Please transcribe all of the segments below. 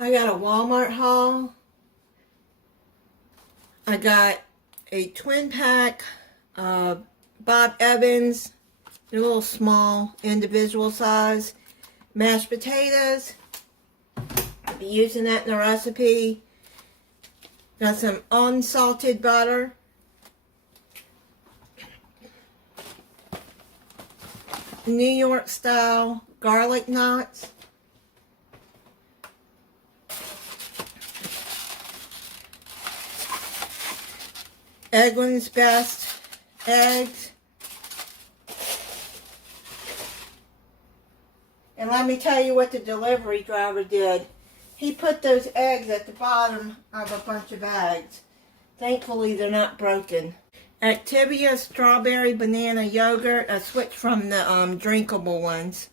I got a Walmart haul. I got a twin pack of Bob Evans. They're a little small, individual size. Mashed potatoes. I'll be using that in the recipe. Got some unsalted butter. New York style garlic knots. Eggland's Best eggs. And let me tell you what the delivery driver did. He put those eggs at the bottom of a bunch of bags. Thankfully, they're not broken. Activia strawberry banana yogurt. I switched from the drinkable ones.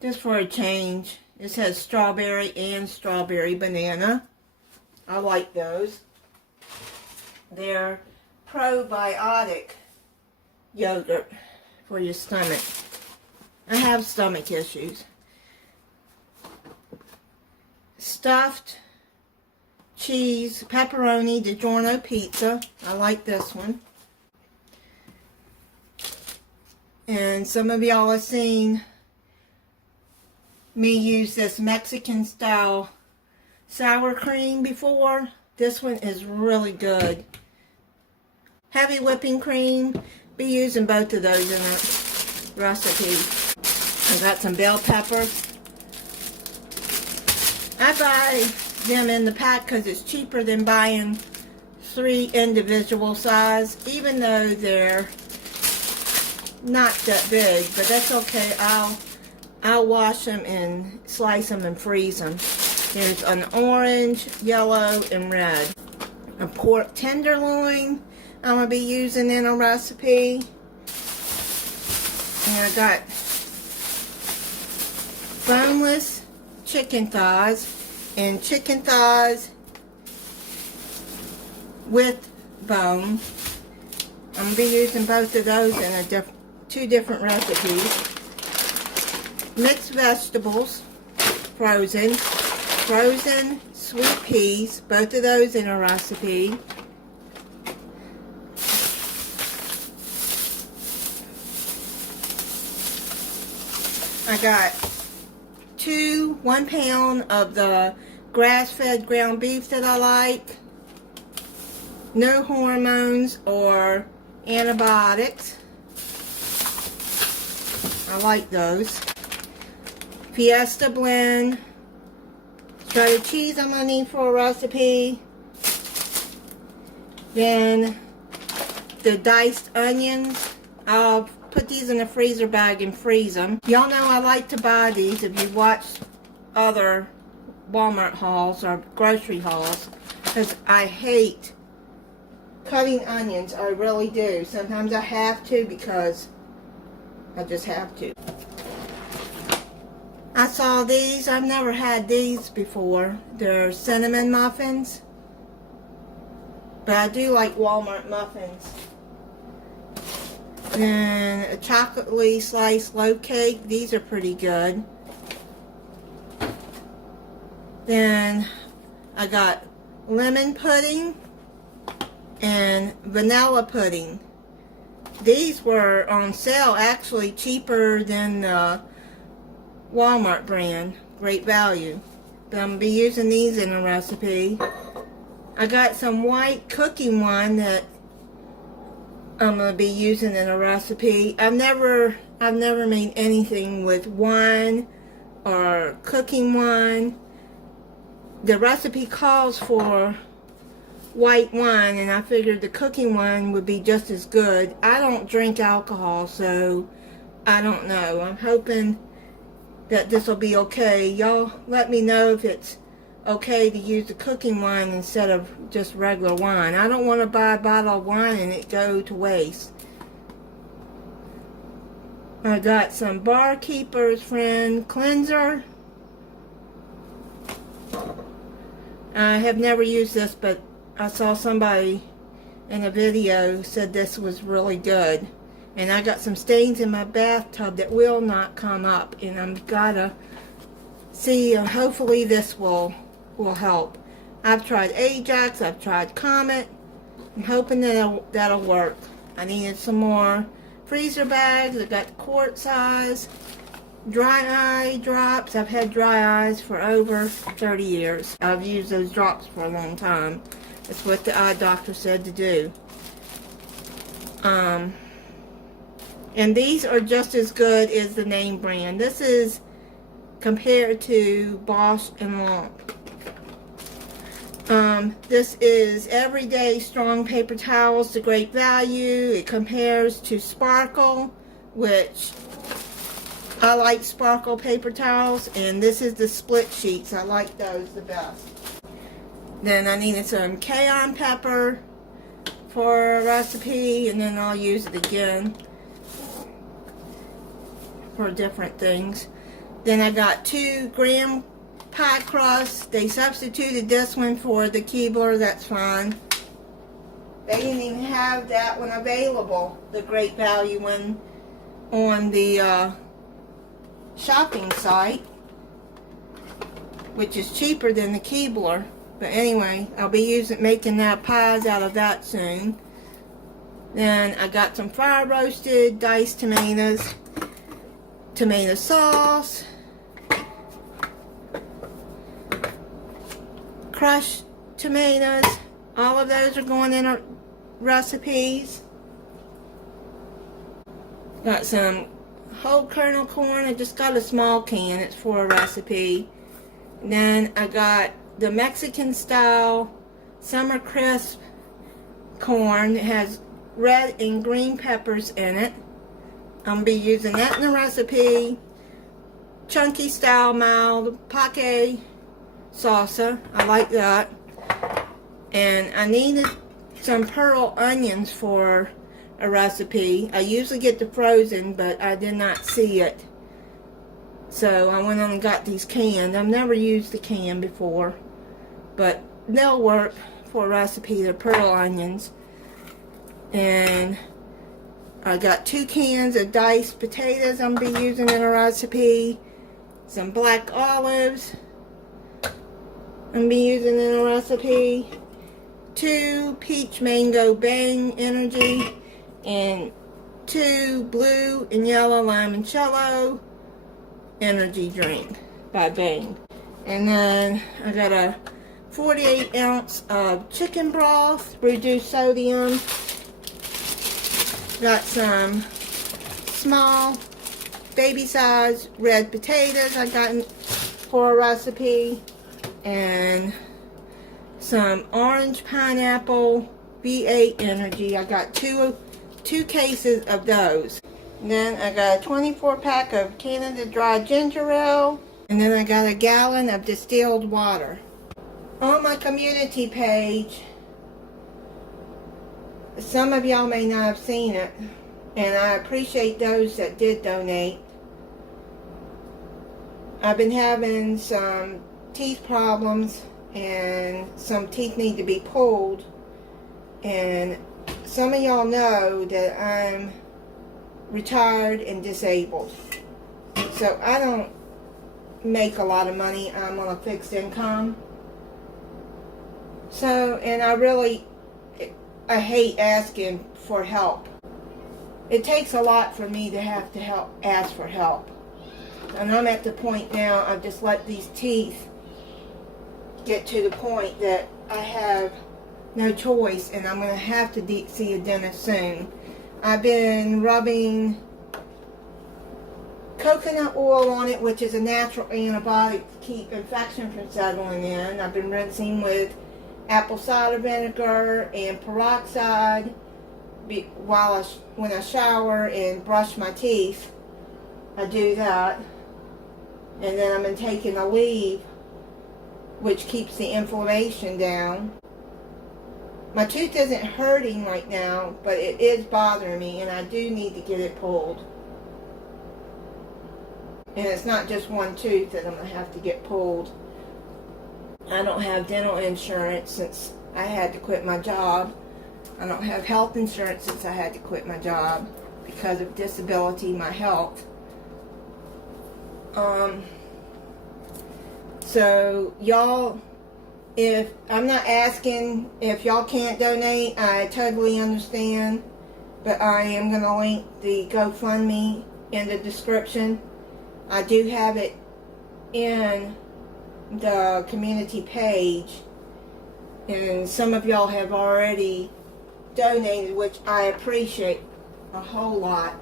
Just for a change. This has strawberry and strawberry banana. I like those. They're probiotic yogurt for your stomach. I have stomach issues. Stuffed cheese, pepperoni, DiGiorno pizza. I like this one. And some of y'all have seen me use this Mexican style sour cream before. This one is really good. Heavy whipping cream. Be using both of those in a recipe. I got some bell peppers. I buy them in the pack because it's cheaper than buying 3 individual size, even though they're not that big, but that's okay. I'll wash them and slice them and freeze them. There's an orange, yellow, and red. A pork tenderloin I'm going to be using in a recipe. And I got boneless chicken thighs and chicken thighs with bone. I'm going to be using both of those in two different recipes. Mixed vegetables, frozen sweet peas, both of those in a recipe. I got 1 pound of the grass-fed ground beef that I like. No hormones or antibiotics. I like those. Fiesta blend. Shredded cheese I'm going to need for a recipe. Then the diced onions. I'll put these in a freezer bag and freeze them. Y'all know I like to buy these if you watch other Walmart hauls or grocery hauls, because I hate cutting onions. I really do. Sometimes I have to because I just have to. I saw these. I've never had these before. They're cinnamon muffins. But I do like Walmart muffins. And a chocolately sliced loaf cake. These are pretty good. Then I got lemon pudding and vanilla pudding. These were on sale, actually cheaper than the Walmart brand. Great value. But I'm going to be using these in a recipe. I got some white cooking wine that I'm going to be using in a recipe. I've never made anything with wine or cooking wine. The recipe calls for white wine, and I figured the cooking wine would be just as good. I don't drink alcohol, so I don't know. I'm hoping that this will be okay. Y'all let me know if it's okay to use the cooking wine instead of just regular wine. I don't want to buy a bottle of wine and it go to waste. I got some Barkeeper's Friend cleanser. I have never used this, but I saw somebody in a video said this was really good. And I got some stains in my bathtub that will not come up, and I'm gotta see, hopefully this will will help. I've tried Ajax, I've tried Comet. I'm hoping that that'll work. I needed some more freezer bags. I got the quart size. Dry eye drops. I've had dry eyes for over 30 years. I've used those drops for a long time. That's what the eye doctor said to do. And these are just as good as the name brand. This is compared to Bosch and Lomb. This is Everyday Strong Paper Towels to great value. It compares to Sparkle, which I like Sparkle paper towels, and this is the split sheets. I like those the best. Then I needed some cayenne pepper for a recipe, and then I'll use it again for different things. Then I got 2 graham pie crusts. They substituted this one for the Keebler. That's fine. They didn't even have that one available, the great value one, on the shopping site, which is cheaper than the Keebler. But anyway, I'll be making pies out of that soon. Then I got some fire roasted diced tomatoes, tomato sauce, crushed tomatoes. All of those are going in our recipes. Got some whole kernel corn. I just got a small can. It's for a recipe. And then I got the Mexican style summer crisp corn. It has red and green peppers in it. I'm going to be using that in the recipe. Chunky style mild pake salsa. I like that. And I needed some pearl onions for a recipe. I usually get the frozen, but I did not see it. So I went on and got these canned. I've never used the can before, but they'll work for a recipe. They're pearl onions. And I got 2 cans of diced potatoes I'm going to be using in a recipe. Some black olives I'm going to be using in a recipe. 2 peach mango Bang Energy. And 2 blue and yellow limoncello energy drink by Bang. And then I got a 48 ounce of chicken broth, reduced sodium. Got some small baby size red potatoes I got for a recipe. And some orange pineapple V8 energy. I got two cases of those. And then I got a 24 pack of Canada Dry Ginger Ale. And then I got a gallon of distilled water. On my community page, some of y'all may not have seen it, and I appreciate those that did donate. I've been having some teeth problems, and some teeth need to be pulled. And some of y'all know that I'm retired and disabled. So I don't make a lot of money. I'm on a fixed income. So, and I hate asking for help. It takes a lot for me to have to ask for help. And I'm at the point now, I've just let these teeth get to the point that I have no choice, and I'm going to have to see a dentist soon. I've been rubbing coconut oil on it, which is a natural antibiotic to keep infection from settling in. I've been rinsing with apple cider vinegar and peroxide when I shower and brush my teeth. I do that. And then I've been taking Aleve, which keeps the inflammation down. My tooth isn't hurting right now, but it is bothering me, and I do need to get it pulled. And it's not just one tooth that I'm going to have to get pulled. I don't have dental insurance since I had to quit my job. I don't have health insurance since I had to quit my job because of disability, my health. So y'all if I'm not asking if y'all can't donate, I totally understand. But I am going to link the GoFundMe in the description. I do have it in the community page. And some of y'all have already donated, which I appreciate a whole lot.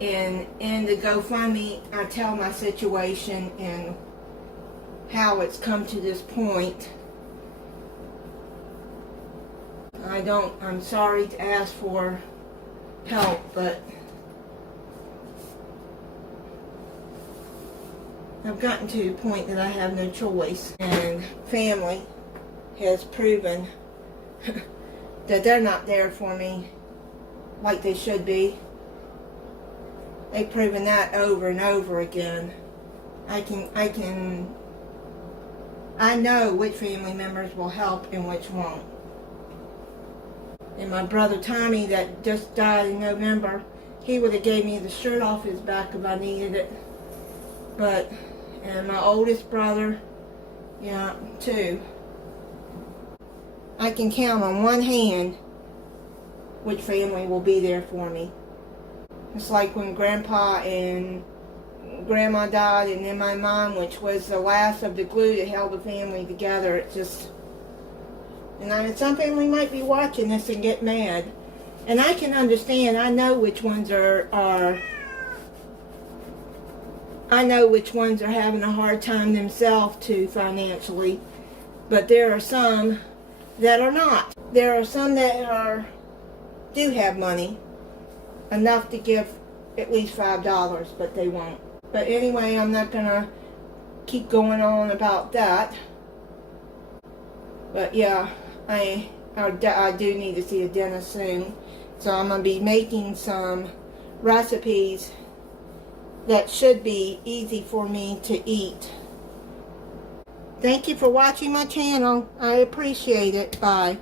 And in the GoFundMe, I tell my situation and how it's come to this point. I'm sorry to ask for help, but I've gotten to the point that I have no choice. And family has proven that they're not there for me like they should be. They've proven that over and over again. I know which family members will help and which won't. And my brother Tommy, that just died in November, he would have gave me the shirt off his back if I needed it. And my oldest brother, yeah, too. I can count on one hand which family will be there for me. It's like when Grandpa and Grandma died, and then my mom, which was the last of the glue that held the family together. It just... And I mean, some family might be watching this and get mad. And I can understand. I know which ones are having a hard time themselves too financially. But there are some that are not. There are some that do have money, enough to give at least $5, but they won't. But anyway, I'm not gonna keep going on about that. But yeah, I do need to see a dentist soon. So I'm going to be making some recipes that should be easy for me to eat. Thank you for watching my channel. I appreciate it. Bye.